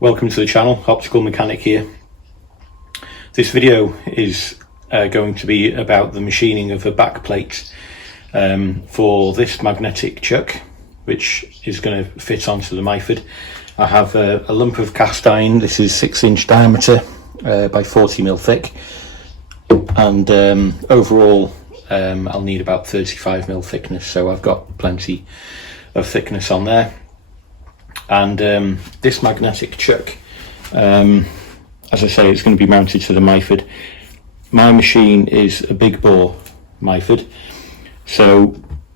Welcome to the channel, Optical Mechanic here. This video is going to be about the machining of a back plate for this magnetic chuck, which is going to fit onto the method. I have a lump of cast iron. This is 6-inch diameter by 40mm thick, and overall I'll need about 35mm thickness, so I've got plenty of thickness on there. And this magnetic chuck, as I say, it's going to be mounted to the method. My machine is a big bore method, so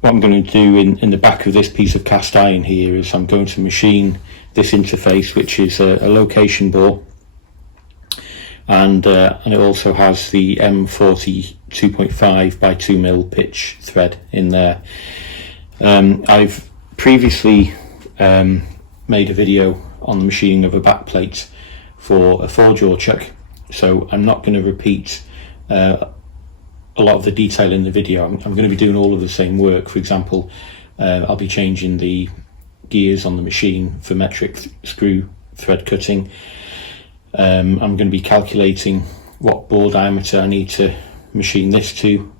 what I'm going to do in the back of this piece of cast iron here is I'm going to machine this interface, which is a location bore, and it also has the M40 2.5 by 2mm pitch thread in there. I've previously made a video on the machining of a back plate for a 4-jaw chuck, so I'm not going to repeat a lot of the detail in the video. I'm going to be doing all of the same work. For example, I'll be changing the gears on the machine for metric screw thread cutting. I'm going to be calculating what bore diameter I need to machine this to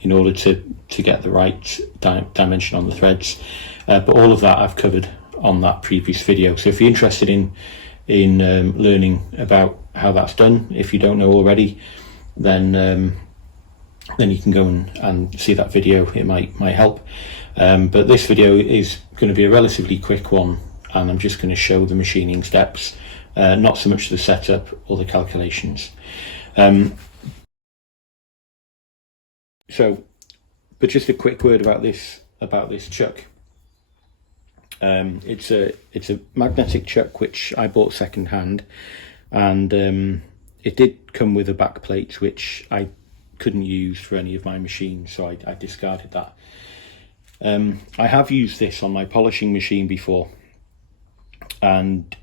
in order to get the right dimension on the threads, but all of that I've covered on that previous video. So if you're interested in learning about how that's done, if you don't know already, then you can go and see that video. It might help, but this video is going to be a relatively quick one, and I'm just going to show the machining steps, not so much the setup or the calculations. But just a quick word about this chuck. It's a magnetic chuck which I bought second hand, and it did come with a back plate which I couldn't use for any of my machines, so I discarded that. I have used this on my polishing machine before, and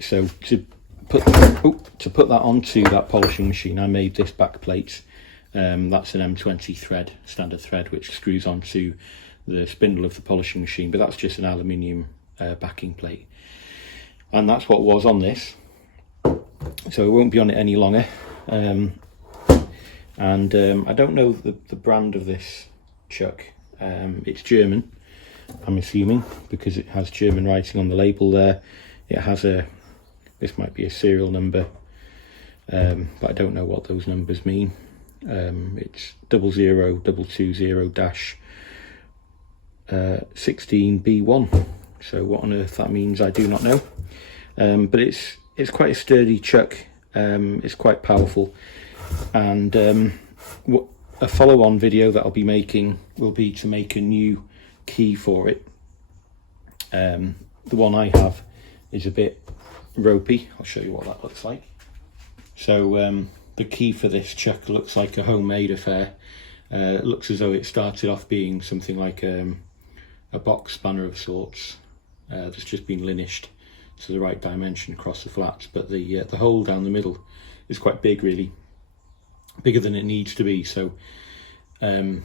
so to put that onto that polishing machine, I made this back plate. That's an M20 thread, standard thread, which screws onto the spindle of the polishing machine, but that's just an aluminium backing plate, and that's what was on this, so it won't be on it any longer. I don't know the brand of this chuck. It's German, I'm assuming, because it has German writing on the label there. It has this might be a serial number, but I don't know what those numbers mean. It's 00208-16B1. So what on earth that means, I do not know. But it's quite a sturdy chuck. It's quite powerful, and a follow-on video that I'll be making will be to make a new key for it. The one I have is a bit ropey. I'll show you what that looks like. So the key for this chuck looks like a homemade affair. It looks as though it started off being something like a box spanner of sorts that's just been linished to the right dimension across the flats, but the hole down the middle is quite big, really bigger than it needs to be, so it's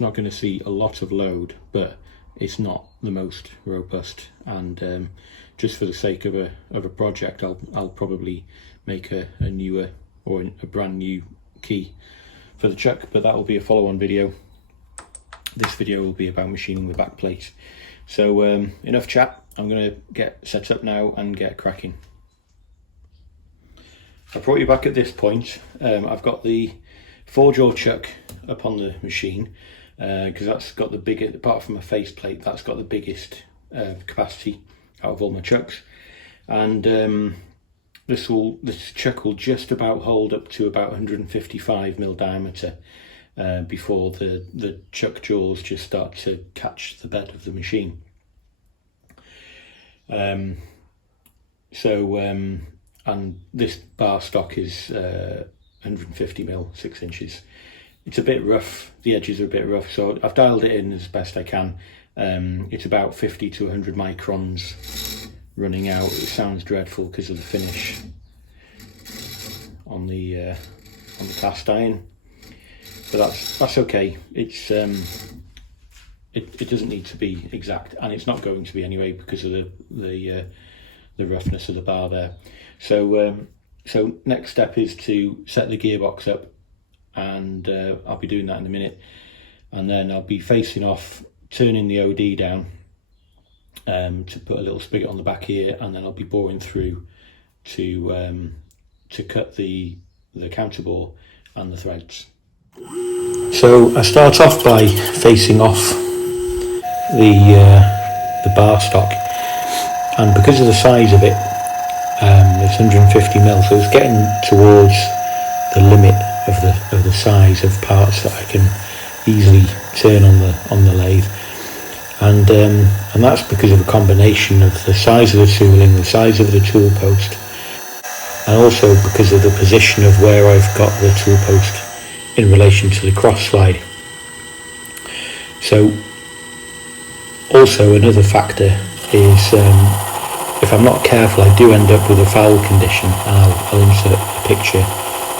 not going to see a lot of load, but it's not the most robust, and just for the sake of a project, I'll probably make a newer or a brand new key for the chuck, but that will be a follow-on video. This video will be about machining the back plate. So enough chat, I'm going to get set up now and get cracking. I brought you back at this point. I've got the 4-jaw chuck up on the machine, because that's got the biggest, apart from a face plate, that's got the biggest capacity out of all my chucks, and this chuck will just about hold up to about 155mm diameter before the chuck jaws just start to catch the bed of the machine. And this bar stock is 150mm, 6 inches. It's a bit rough, the edges are a bit rough, so I've dialed it in as best I can. It's about 50 to 100 microns running out. It sounds dreadful because of the finish on the cast iron, but that's okay. It's it doesn't need to be exact, and it's not going to be anyway because of the roughness of the bar there. So so next step is to set the gearbox up, and I'll be doing that in a minute, and then I'll be facing off, turning the OD down to put a little spigot on the back here, and then I'll be boring through to cut the counterbore and the threads. So I start off by facing off the bar stock, and because of the size of it, it's 150mm, so it's getting towards the limit of the size of parts that I can easily turn on the lathe, and that's because of a combination of the size of the tooling, the size of the tool post, and also because of the position of where I've got the tool post in relation to the cross slide. So also another factor is if I'm not careful, I do end up with a foul condition, and I'll insert a picture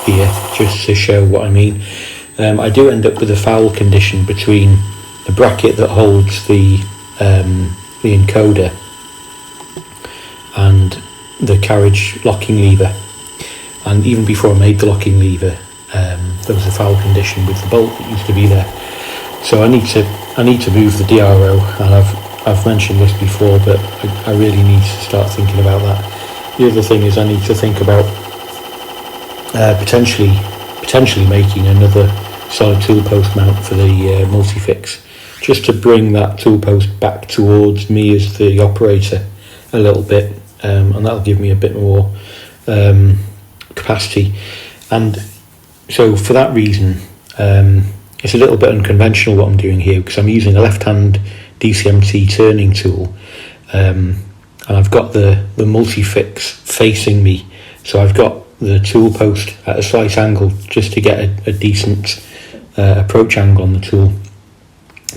here just to show what I mean. I do end up with a foul condition between the bracket that holds the encoder and the carriage locking lever, and even before I made the locking lever, there was a foul condition with the bolt that used to be there. So I need to move the DRO, and I've mentioned this before, but I really need to start thinking about that. The other thing is I need to think about potentially making another solid tool post mount for the multi-fix, just to bring that tool post back towards me as the operator a little bit, and that'll give me a bit more capacity. And so for that reason, it's a little bit unconventional what I'm doing here, because I'm using a left-hand DCMT turning tool, and I've got the multi-fix facing me, so I've got the tool post at a slight angle just to get a decent approach angle on the tool.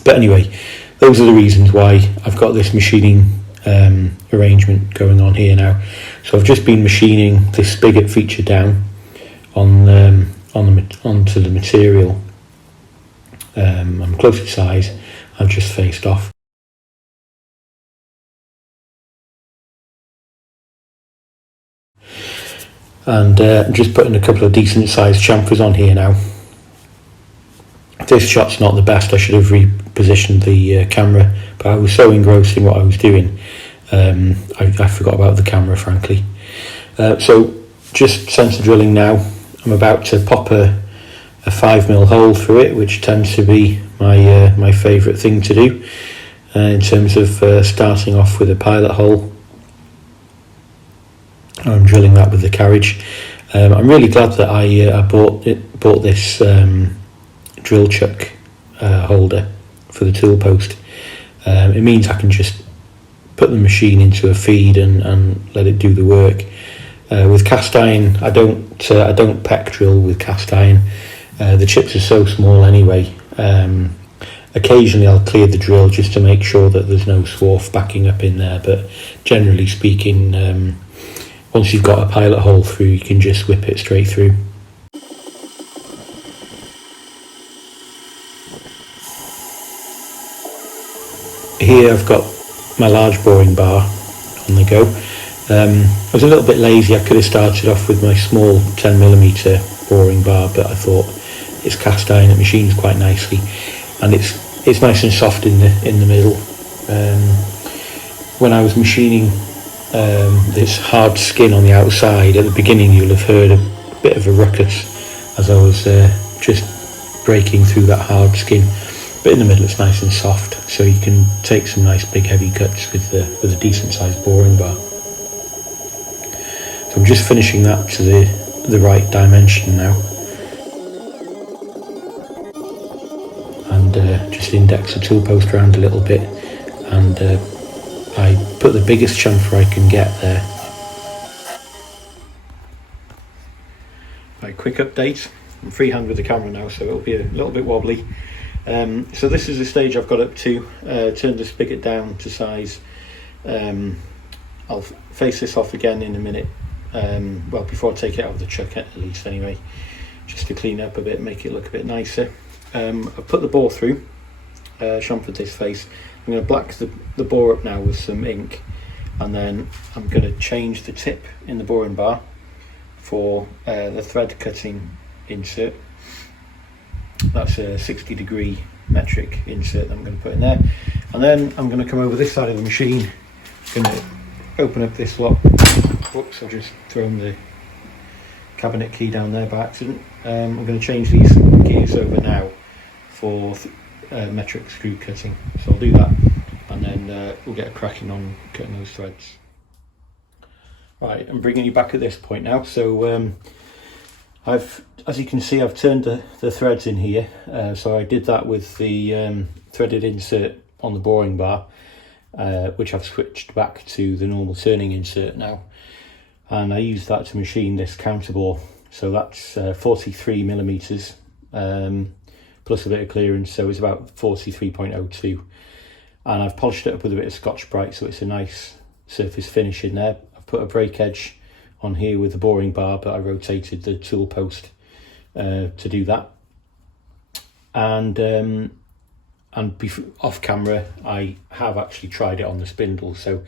But anyway, those are the reasons why I've got this machining arrangement going on here now. So I've just been machining this spigot feature down onto the material on close to size. I've just faced off. And I'm just putting a couple of decent sized chamfers on here now. This shot's not the best, I should have repositioned the camera, but I was so engrossed in what I was doing, I forgot about the camera, frankly. So just sensor drilling now. I'm about to pop a 5mm hole through it, which tends to be my favourite thing to do in terms of starting off with a pilot hole. I'm drilling that with the carriage. I'm really glad that I bought this drill chuck holder for the tool post. It means I can just put the machine into a feed and let it do the work. With cast iron, I don't peck drill with cast iron. The chips are so small anyway. Occasionally I'll clear the drill just to make sure that there's no swarf backing up in there, but generally speaking, once you've got a pilot hole through, you can just whip it straight through. Here I've got my large boring bar on the go. I was a little bit lazy. I could have started off with my small 10mm boring bar, but I thought it's cast iron, it machines quite nicely, and it's nice and soft in the middle. When I was machining this hard skin on the outside at the beginning, you'll have heard a bit of a ruckus as I was just breaking through that hard skin, but in the middle it's nice and soft, so you can take some nice big heavy cuts with a decent sized boring bar. So I'm just finishing that to the right dimension now, and just index the tool post around a little bit, and I put the biggest chamfer I can get there. Right, quick update. I'm freehand with the camera now, so it'll be a little bit wobbly. So this is the stage I've got up to. Turned the spigot down to size. I'll face this off again in a minute. Well, before I take it out of the chuck at least anyway, just to clean up a bit, make it look a bit nicer. I've put the bore through. chamfered this face. I'm going to black the bore up now with some ink, and then I'm going to change the tip in the boring bar for the thread cutting insert. That's a 60-degree metric insert that I'm going to put in there, and then I'm going to come over this side of the machine. I'm going to open up this lock. Whoops, I've just thrown the cabinet key down there by accident. I'm going to change these gears over now for metric screw cutting, so I'll do that, and then we'll get cracking on cutting those threads. Right, I'm bringing you back at this point now. So as you can see, I've turned the threads in here. So I did that with the threaded insert on the boring bar, which I've switched back to the normal turning insert now. And I used that to machine this counterbore. So that's 43 millimeters plus a bit of clearance, so it's about 43.02. And I've polished it up with a bit of Scotch-Brite, so it's a nice surface finish in there. I've put a break edge on here with the boring bar, but I rotated the tool post to do that. And off camera, I have actually tried it on the spindle. So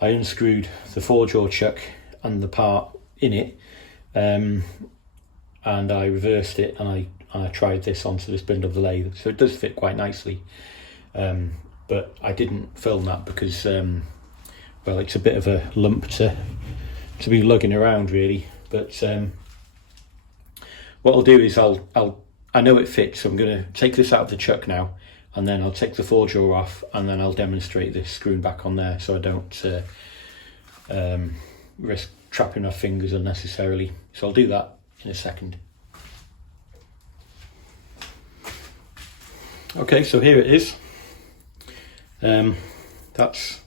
I unscrewed the 4-jaw chuck and the part in it, and I reversed it, and I tried this onto the spindle of the lathe. So it does fit quite nicely, but I didn't film that because well, it's a bit of a lump to be lugging around really. But what I'll do is I know it fits, so I'm going to take this out of the chuck now, and then I'll take the 4-jaw off, and then I'll demonstrate this screwing back on there, so I don't risk trapping my fingers unnecessarily. So I'll do that in a second. Okay, so here it is. That's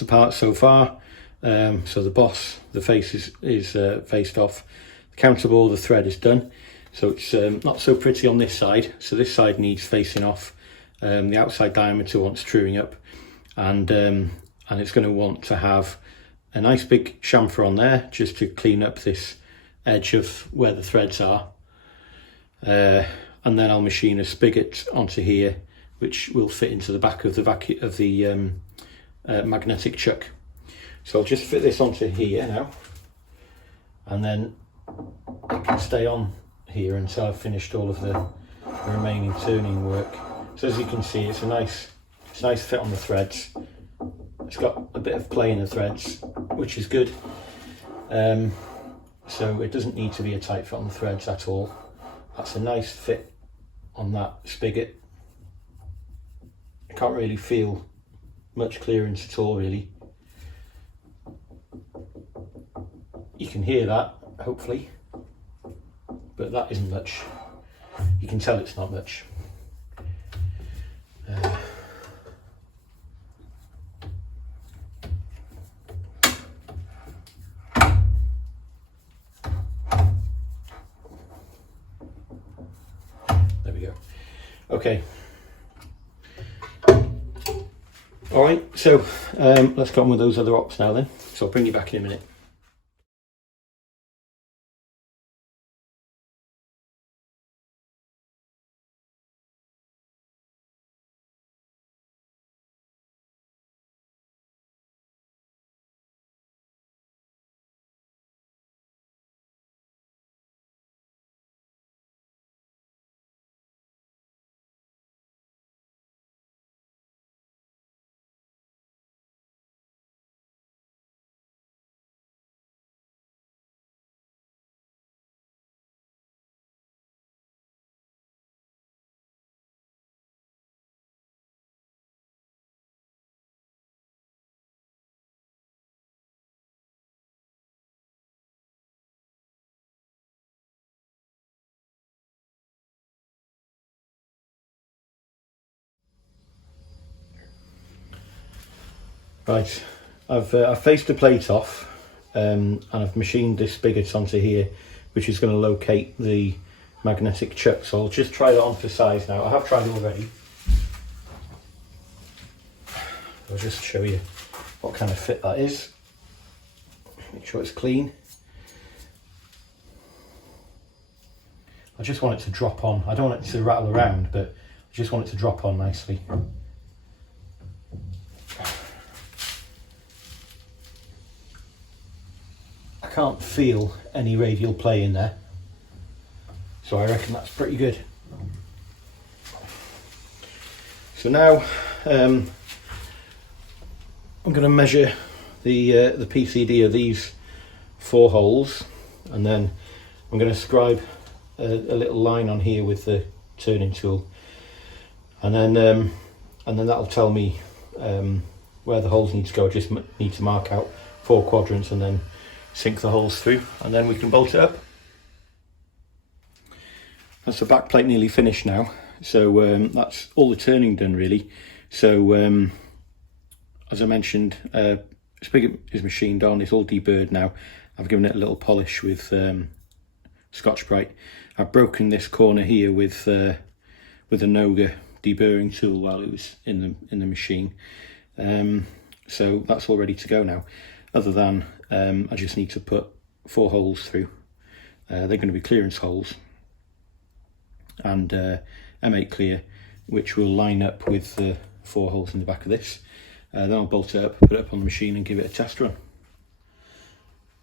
the part so far. So the boss, the face is faced off. The counterbore, the thread is done. So it's not so pretty on this side. So this side needs facing off. The outside diameter wants truing up, and it's going to want to have a nice big chamfer on there just to clean up this edge of where the threads are. And then I'll machine a spigot onto here, which will fit into the back of the magnetic chuck. So I'll just fit this onto here now, and then it can stay on here until I've finished all of the remaining turning work. So as you can see, it's a nice fit on the threads. It's got a bit of play in the threads, which is good. So it doesn't need to be a tight fit on the threads at all. That's a nice fit on that spigot. I can't really feel much clearance at all really. You can hear that, hopefully, but that isn't much. You can tell it's not much. There we go. Okay. All right, so let's get on with those other ops now then. So I'll bring you back in a minute. Right, I've faced the plate off, and I've machined this spigot onto here, which is going to locate the magnetic chuck. So I'll just try that on for size now. I have tried it already. I'll just show you what kind of fit that is. Make sure it's clean. I just want it to drop on. I don't want it to rattle around, but I just want it to drop on nicely. I can't feel any radial play in there, so I reckon that's pretty good. So now I'm going to measure the PCD of these 4 holes, and then I'm going to scribe a little line on here with the turning tool, and then that'll tell me where the holes need to go. I just need to mark out 4 quadrants and then sink the holes through, and then we can bolt it up. That's the back plate nearly finished now, so that's all the turning done really. So as I mentioned, spigot is machined on, it's all deburred now. I've given it a little polish with Scotch-Brite. I've broken this corner here with a Noga deburring tool while it was in the machine. So that's all ready to go now. Other than I just need to put 4 holes through. They're going to be clearance holes, and M8 clear, which will line up with the 4 holes in the back of this. Then I'll bolt it up, put it up on the machine and give it a test run.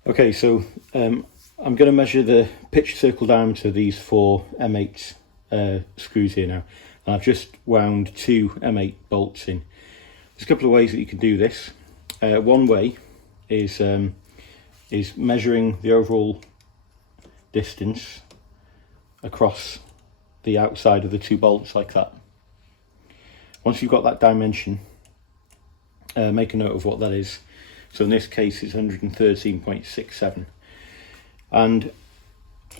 Okay, so I'm going to measure the pitch circle diameter of these 4 M8 screws here now. And I've just wound 2 M8 bolts in. There's a couple of ways that you can do this. One way is measuring the overall distance across the outside of the 2 bolts like that. Once you've got that dimension, make a note of what that is. So in this case it's 113.67, and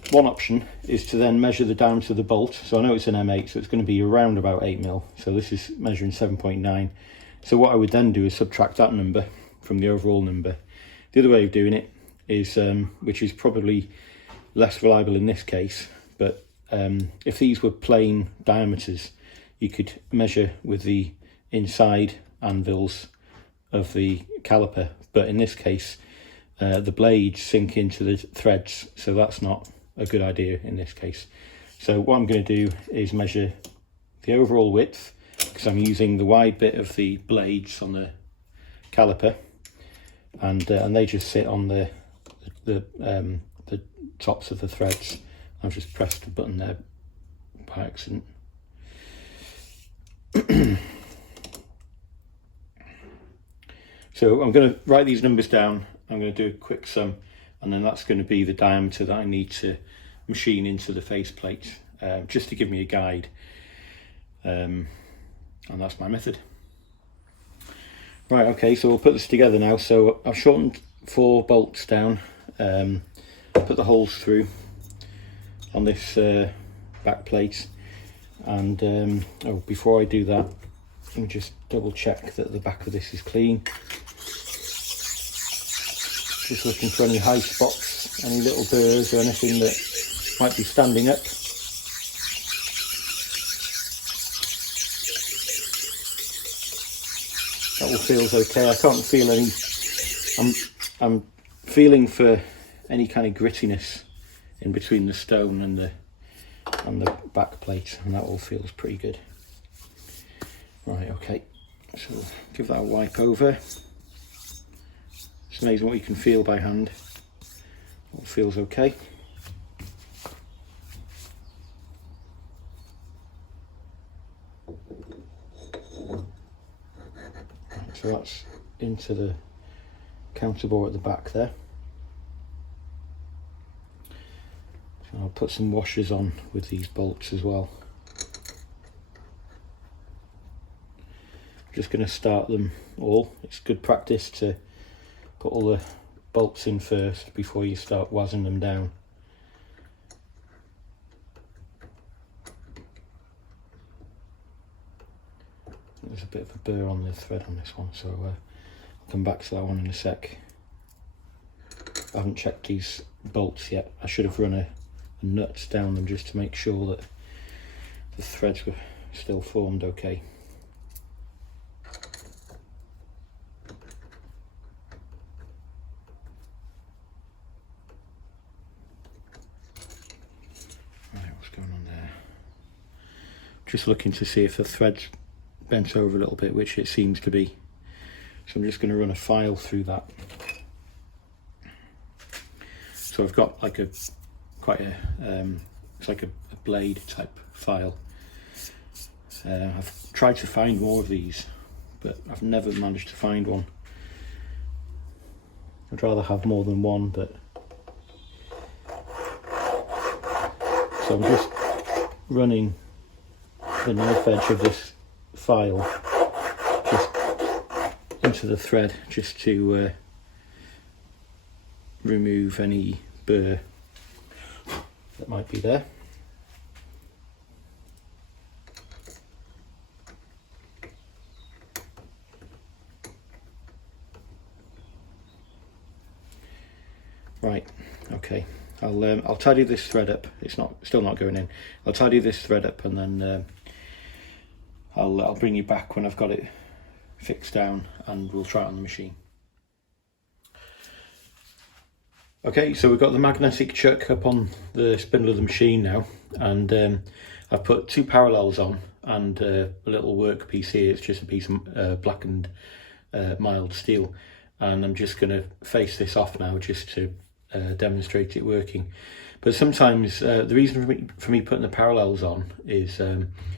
one option is to then measure the diameter of the bolt. So I know it's an M8, so it's going to be around about 8mm, so this is measuring 7.9. so what I would then do is subtract that number from the overall number. The other way of doing it is, which is probably less reliable in this case, but if these were plain diameters, you could measure with the inside anvils of the caliper, but in this case the blades sink into the threads, so that's not a good idea in this case. So what I'm going to do is measure the overall width, because I'm using the wide bit of the blades on the caliper, and they just sit on the tops of the threads. I've just pressed the button there by accident. So I'm going to write these numbers down, I'm going to do a quick sum, and then that's going to be the diameter that I need to machine into the faceplate, just to give me a guide, and that's my method. Right, okay, so we'll put this together now. So I've shortened 4 bolts down, put the holes through on this back plate, and before I do that, let me just double check that the back of this is clean. Just looking for any high spots, any little burrs or anything that might be standing up. That all feels okay. I can't feel any, I'm feeling for any kind of grittiness in between the stone and the back plate, and that all feels pretty good. Right, okay, so give that a wipe over. It's amazing what you can feel by hand. All feels okay. So that's into the counterbore at the back there. So I'll put some washers on with these bolts as well. I'm just going to start them all. It's good practice to put all the bolts in first before you start wazzing them down. There's a bit of a burr on the thread on this one, so I'll come back to that one in a sec. I haven't checked these bolts yet. I should have run a nut down them just to make sure that the threads were still formed okay. just looking to see if the thread's bent over a little bit, which it seems to be. So I'm just going to run a file through that. So I've got like it's like a blade type file. I've tried to find more of these, but I've never managed to find one. I'd rather have more than one, but so I'm just running the knife edge of this file just into the thread, just to remove any burr that might be there. Right, okay. I'll tidy this thread up. It's still not going in. I'll tidy this thread up, and then I'll bring you back when I've got it fixed down, and we'll try it on the machine. Okay, so we've got the magnetic chuck up on the spindle of the machine now, and I've put 2 parallels on and a little workpiece here. It's just a piece of blackened mild steel, and I'm just going to face this off now just to demonstrate it working. But sometimes the reason for me putting the parallels on is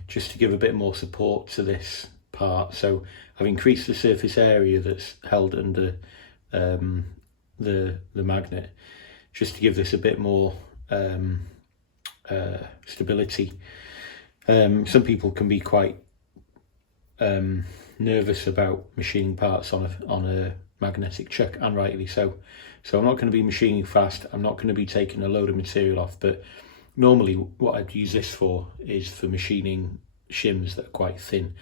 just to give a bit more support to this part. So I've increased the surface area that's held under the magnet, just to give this a bit more stability. Some people can be quite nervous about machining parts on a magnetic chuck, and rightly so. So I'm not going to be machining fast. I'm not going to be taking a load of material off, but normally what I'd use this for is for machining shims that are quite thin.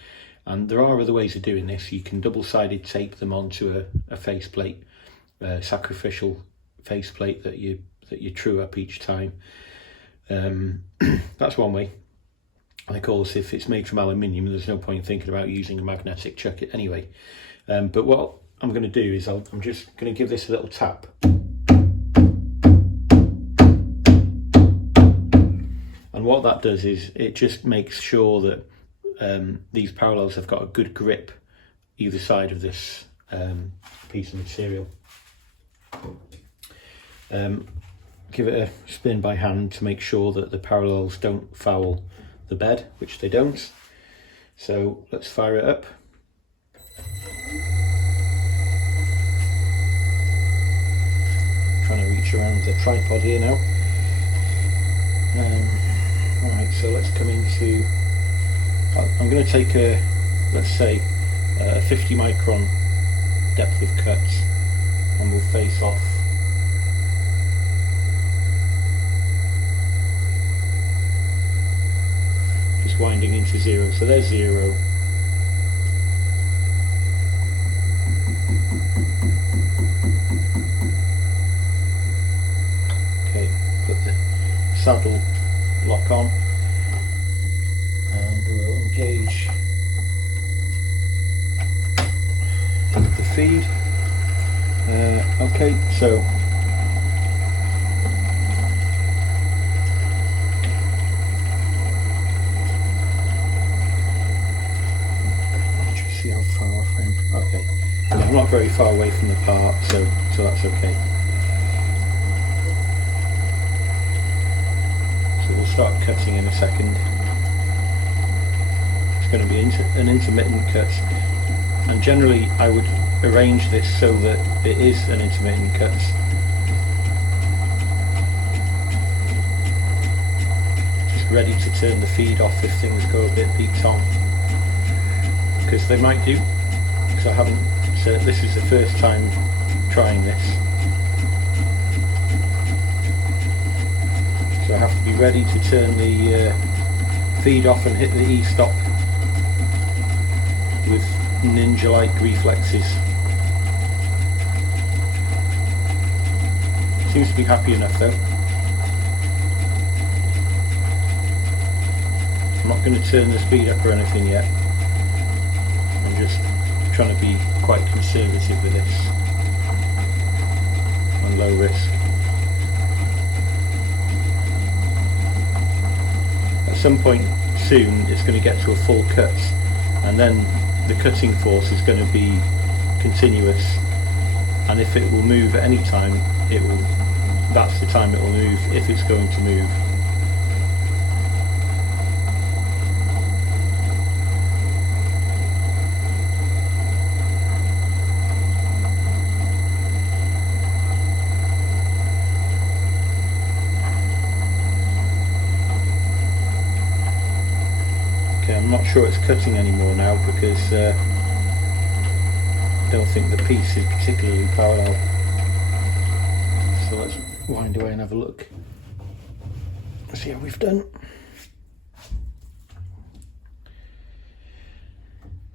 And there are other ways of doing this. You can double-sided tape them onto a faceplate, sacrificial faceplate that you true up each time. That's one way. And of course, if it's made from aluminium, there's no point in thinking about using a magnetic chuck anyway. But what I'm going to do is I'm just going to give this a little tap. And what that does is it just makes sure that these parallels have got a good grip either side of this piece of material. Give it a spin by hand to make sure that the parallels don't foul the bed, which they don't. So let's fire it up. Trying to reach around the tripod here now. Right, so let's come into, I'm going to take let's say a 50 micron depth of cut, and we'll face off just winding into 0. So there's 0. Okay, put the saddle lock on, and we'll engage the feed. Okay, so just see how far off I am. Okay, yeah, I'm not very far away from the part, so that's okay. So we'll start cutting in a second. It's going to be an intermittent cut, and generally I would arrange this so that it is an intermittent cut. Just ready to turn the feed off if things go a bit peaked on, because they might do, because I haven't, so this is the first time trying this. So I have to be ready to turn the feed off and hit the E-stop with ninja-like reflexes. Seems to be happy enough though. I'm not going to turn the speed up or anything yet. I'm just trying to be quite conservative with this, and low risk. At some point soon it's going to get to a full cut, and then the cutting force is going to be continuous, and if it will move at any time, that's the time it will move, if it's going to move. Okay, I'm not sure it's cutting anymore now because I don't think the piece is particularly parallel. So let's wind away and have a look. Let's see how we've done.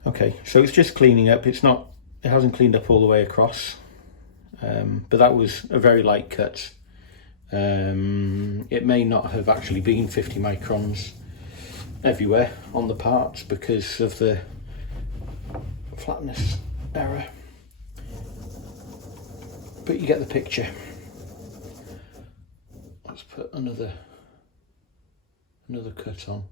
Okay, so it's just cleaning up. It hasn't cleaned up all the way across, but that was a very light cut. It may not have actually been 50 microns everywhere on the parts because of the flatness error, but you get the picture. Let's put another cut on.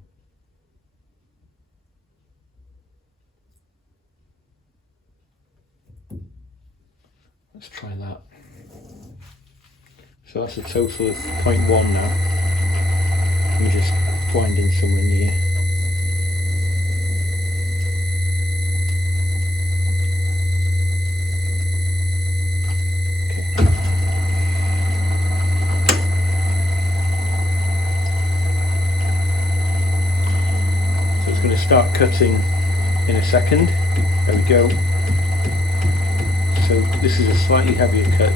Let's try that. So that's a total of 0.1 now. Let me just wind in somewhere near. Okay. So it's going to start cutting in a second. There we go. So this is a slightly heavier cut.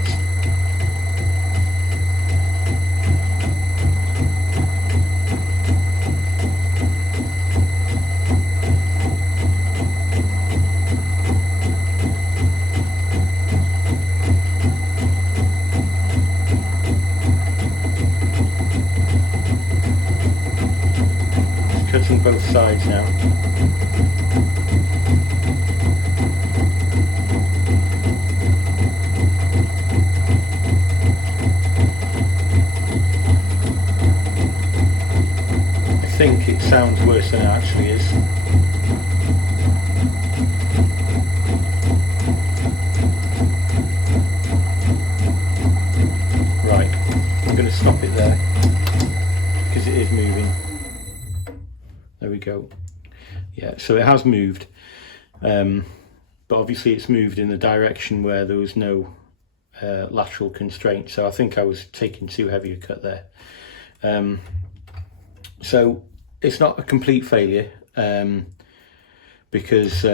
Cutting both sides now. I think it sounds worse than it actually is. Right, I'm going to stop it there because it is moving. There we go. Yeah, so it has moved, but obviously it's moved in the direction where there was no lateral constraint. So I think I was taking too heavy a cut there. So it's not a complete failure because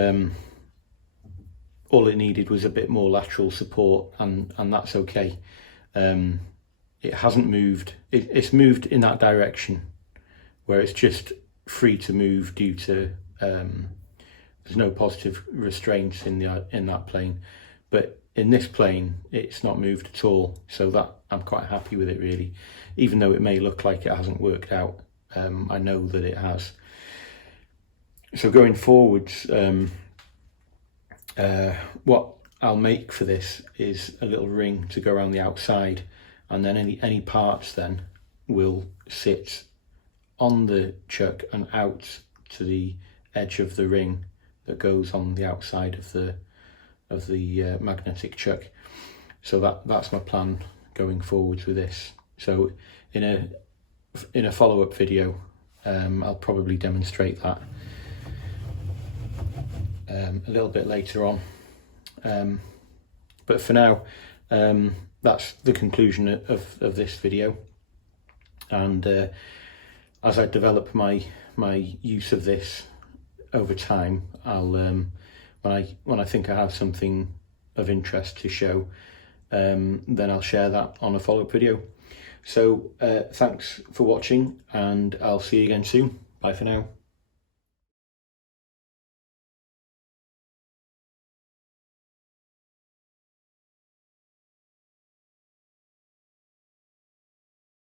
all it needed was a bit more lateral support, and that's okay. It hasn't moved. It's moved in that direction where it's just free to move due to there's no positive restraints in that plane, but in this plane it's not moved at all, so that I'm quite happy with it really. Even though it may look like it hasn't worked out, I know that it has. So going forwards, what I'll make for this is a little ring to go around the outside, and then any parts then will sit on the chuck and out to the edge of the ring that goes on the outside of the magnetic chuck. So that's my plan going forwards with this. So in a follow-up video, I'll probably demonstrate that a little bit later on. But for now, that's the conclusion of this video, and as I develop my use of this over time, I'll when I think I have something of interest to show, then I'll share that on a follow-up video. So thanks for watching, and I'll see you again soon. Bye for now.